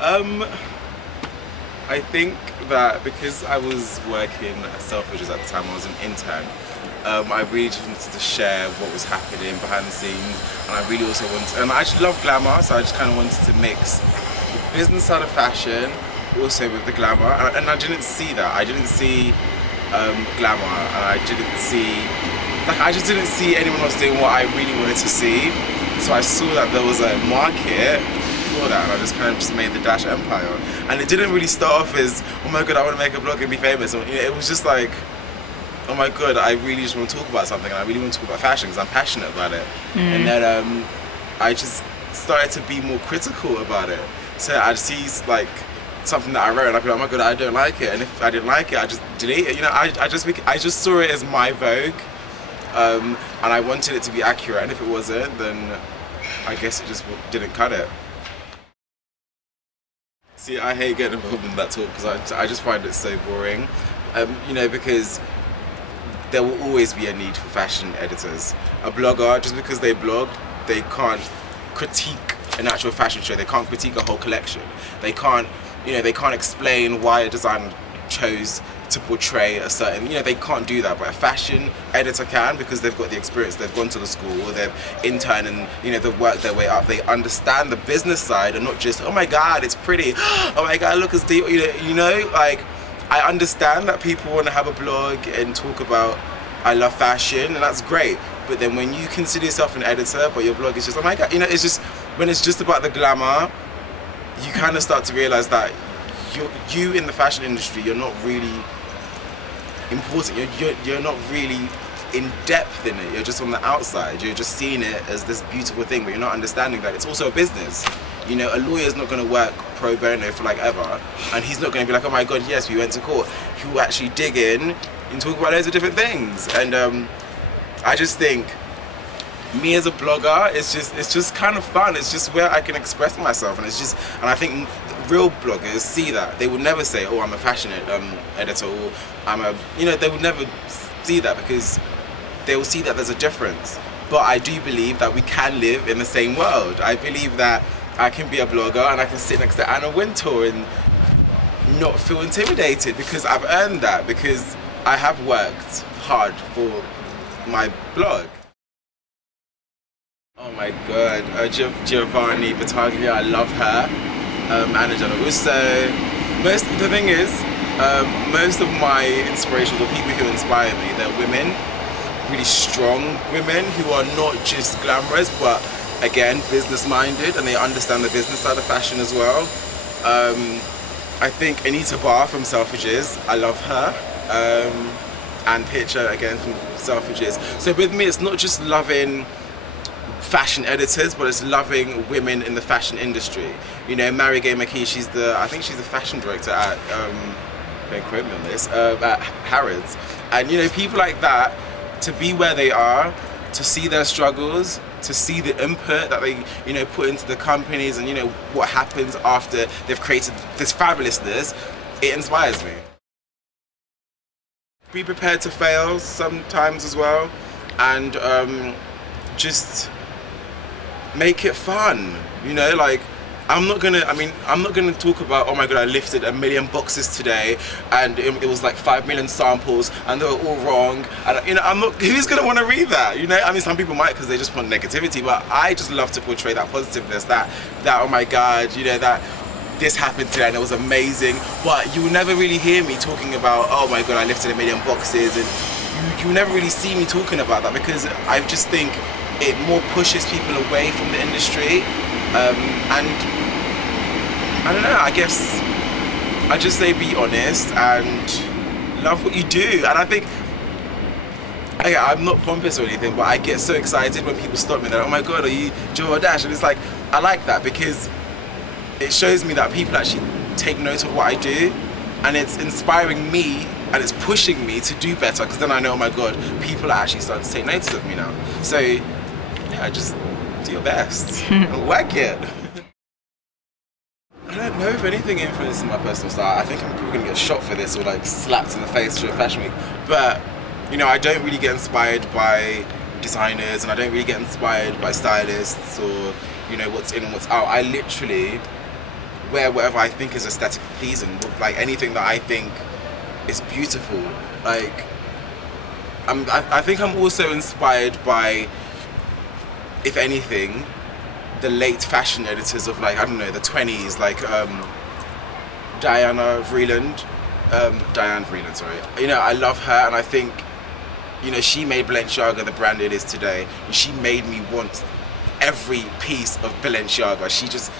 Um, I think that because I was working at Selfridges at the time, I was an intern. I really just wanted to share what was happening behind the scenes, and I really also wanted, and I just love glamour, so I just kind of wanted to mix the business side of fashion also with the glamour, and I didn't see that. I didn't see glamour, and I didn't see, like, I just didn't see anyone else doing what I really wanted to see. So I saw that there was a market for that, and I just kind of just made the Dash empire. And it didn't really start off as, oh my god, I want to make a blog and be famous. You know, it was just like, oh my god, I really just want to talk about something, and I really want to talk about fashion because I'm passionate about it. And then I just started to be more critical about it. So I'd see like something that I wrote and I'd be like, oh my god, I don't like it. And if I didn't like it, I just delete it. You know, I just saw it as my Vogue, and I wanted it to be accurate. And if it wasn't, then I guess it just didn't cut it. See, I hate getting involved in that talk because I just find it so boring. You know, because there will always be a need for fashion editors. A blogger, just because they blog, they can't critique an actual fashion show. They can't critique a whole collection. They can't, you know, they can't explain why a designer chose to portray a certain, you know, they can't do that. But a fashion editor can, because they've got the experience. They've gone to the school, or they've interned, and you know, they've worked their way up. They understand the business side, and not just, oh my god, it's pretty. Oh my god, look, it's deep. You know, like, I understand that people want to have a blog and talk about, I love fashion, and that's great. But then when you consider yourself an editor, but your blog is just, oh my god, you know, it's just, when it's just about the glamour, you kind of start to realize that you in the fashion industry, you're not really important. You're not really in depth in it. You're just on the outside. You're just seeing it as this beautiful thing, but you're not understanding that it's also a business. You know, a lawyer's not going to work pro bono for like ever, and he's not going to be like, oh my god, yes, we went to court. He will actually dig in and talk about loads of different things. And I just think, me as a blogger, it's just kind of fun. It's just where I can express myself, and it's just, and I think real bloggers see that. They would never say, oh, I'm a fashion editor, or I'm a, you know, they would never see that, because they will see that there's a difference. But I do believe that we can live in the same world. I believe that I can be a blogger and I can sit next to Anna Wintour and not feel intimidated, because I've earned that, because I have worked hard for my blog. Oh my god, Giovanni Battaglia, I love her. Anna Russo. The thing is, most of my inspirations, or people who inspire me, they're women, really strong women who are not just glamorous, but again, business-minded, and they understand the business side of fashion as well. I think Anita Barr from Selfridges, I love her. And Pitcher, again, from Selfridges. So with me, it's not just loving fashion editors, but it's loving women in the fashion industry. You know, Mary Gay McKee, I think she's the fashion director at, don't quote me on this, at Harrods. And you know, people like that, to be where they are, to see their struggles, to see the input that they, you know, put into the companies, and you know, what happens after they've created this fabulousness, it inspires me. Be prepared to fail sometimes as well, and just make it fun. You know, like, I'm not gonna talk about, oh my god, I lifted 1 million boxes today and it was like 5 million samples and they were all wrong, and you know, I'm not, who's gonna want to read that? You know, I mean, some people might, because they just want negativity, but I just love to portray that positiveness, that oh my god, you know, that this happened today and it was amazing. But you will never really hear me talking about, oh my god, I lifted 1 million boxes, and you never really see me talking about that, because I just think it more pushes people away from the industry. And I don't know, I guess I just say be honest and love what you do. And I think, okay, I'm not pompous or anything, but I get so excited when people stop me. They're like, oh my god, are you Joe Dash? And it's like, I like that, because it shows me that people actually take note of what I do, and it's inspiring me and it's pushing me to do better, because then I know, oh my god, people are actually starting to take notice of me now. So yeah, just do your best and work it. I don't know if anything influences my personal style. I think I'm probably gonna get shot for this, or like slapped in the face during Fashion Week. But you know, I don't really get inspired by designers, and I don't really get inspired by stylists, or you know, what's in and what's out. I literally wear whatever I think is aesthetically pleasing, like anything that I think is beautiful. Like, I think I'm also inspired by, if anything, the late fashion editors of, like, I don't know, the 20s, like Diane Vreeland, sorry. You know, I love her, and I think, you know, she made Balenciaga the brand it is today, and she made me want every piece of Balenciaga. She just,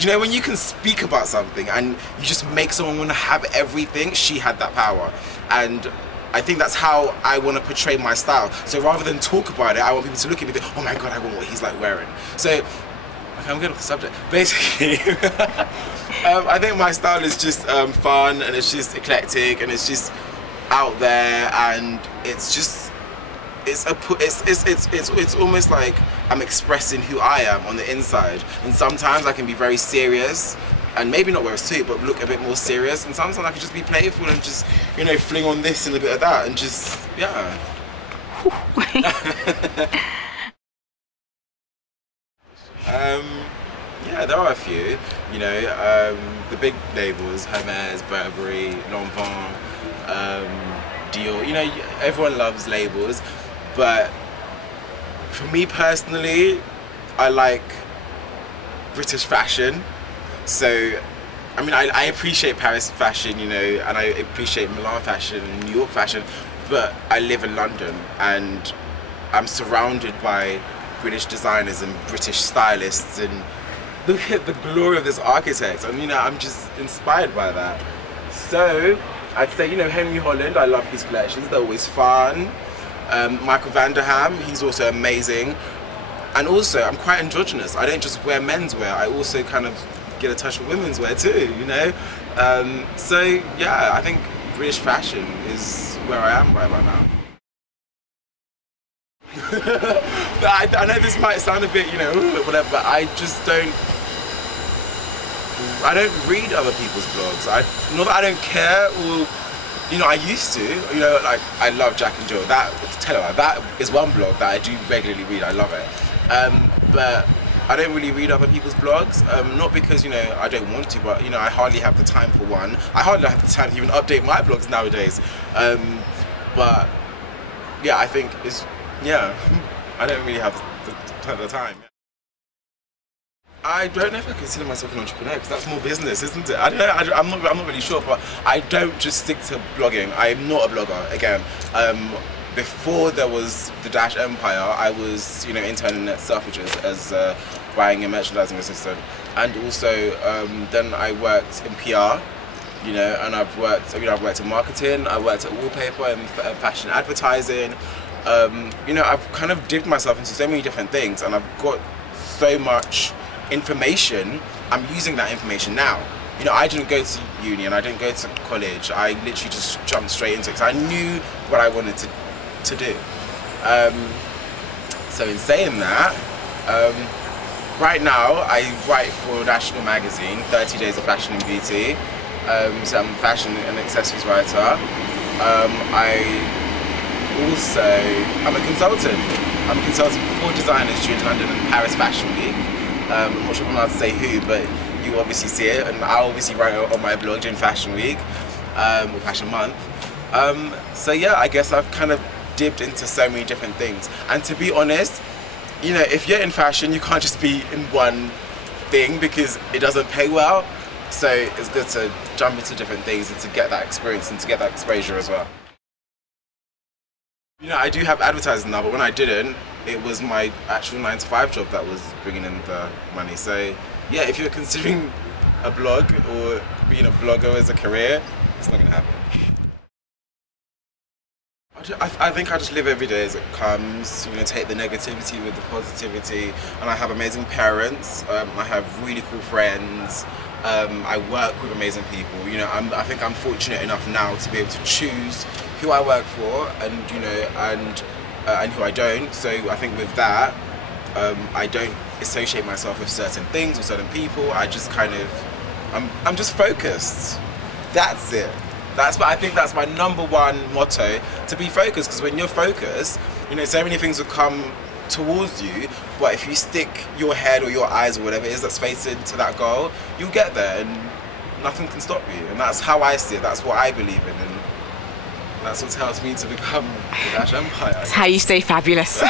you know, when you can speak about something and you just make someone want to have everything, she had that power. And I think that's how I want to portray my style. So rather than talk about it, I want people to look at me and think, oh my god, I want what he's like wearing. So, okay, I'm getting off the subject. Basically, I think my style is just fun, and it's just eclectic, and it's just out there, and it's just, it's almost like I'm expressing who I am on the inside. And sometimes I can be very serious, and maybe not wear a suit, but look a bit more serious. And sometimes I can just be playful and just, you know, fling on this and a bit of that, and just, yeah. Yeah, there are a few. You know, the big labels: Hermes, Burberry, Lanvin, Dior. You know, everyone loves labels, but for me personally, I like British fashion. So, I mean, I appreciate Paris fashion, you know, and I appreciate Milan fashion and New York fashion, but I live in London, and I'm surrounded by British designers and British stylists, and look at the glory of this architect, and, you know, I'm just inspired by that. So, I'd say, you know, Henry Holland, I love his collections, they're always fun. Michael van der Ham, he's also amazing. And also, I'm quite androgynous. I don't just wear menswear, I also kind of get a touch of women's wear too, you know? So yeah, I think British fashion is where I am right about now. I know this might sound a bit, you know, whatever, but I just don't read other people's blogs. Not that I don't care, or, you know, I used to, you know, like, I love Jack and Jill. That is one blog that I do regularly read, I love it. But I don't really read other people's blogs, not because, you know, I don't want to, but, you know, I hardly have the time for one. I hardly have the time to even update my blogs nowadays. But yeah, I think it's, yeah, I don't really have the time. I don't know if I consider myself an entrepreneur, because that's more business, isn't it? I don't know, I'm not really sure, but I don't just stick to blogging. I'm not a blogger, again. Before there was the Dash Empire, I was, you know, interning at Selfridges as buying and merchandising assistant, and also then I worked in PR, you know, and I've worked in marketing, I worked at wallpaper and fashion advertising. You know, I've kind of dipped myself into so many different things, and I've got so much information. I'm using that information now. You know, I didn't go to uni and I didn't go to college. I literally just jumped straight into it because I knew what I wanted to do. So in saying that, right now I write for National Magazine, 30 Days of Fashion and Beauty. So I'm a fashion and accessories writer. I'm a consultant. I'm a consultant for designers during London and Paris Fashion Week. I'm not sure if I'm allowed to say who, but you obviously see it, and I obviously write it on my blog during Fashion Week, or Fashion Month. So yeah, I guess I've kind of dipped into so many different things. And to be honest, you know, if you're in fashion, you can't just be in one thing because it doesn't pay well. So it's good to jump into different things and to get that experience and to get that exposure as well. You know, I do have advertising now, but when I didn't, it was my actual 9-to-5 job that was bringing in the money. So yeah, if you're considering a blog or being a blogger as a career, it's not going to happen. I think I just live every day as it comes, you know, take the negativity with the positivity, and I have amazing parents, I have really cool friends, I work with amazing people, you know, I think I'm fortunate enough now to be able to choose who I work for, and, you know, and who I don't. So I think with that, I don't associate myself with certain things or certain people. I just kind of, I'm just focused. That's it. I think that's my #1 motto, to be focused, because when you're focused, you know, so many things will come towards you, but if you stick your head or your eyes or whatever it is that's facing to that goal, you'll get there and nothing can stop you. And that's how I see it, that's what I believe in, and that's what helps me to become the Dash Empire. That's how you stay fabulous.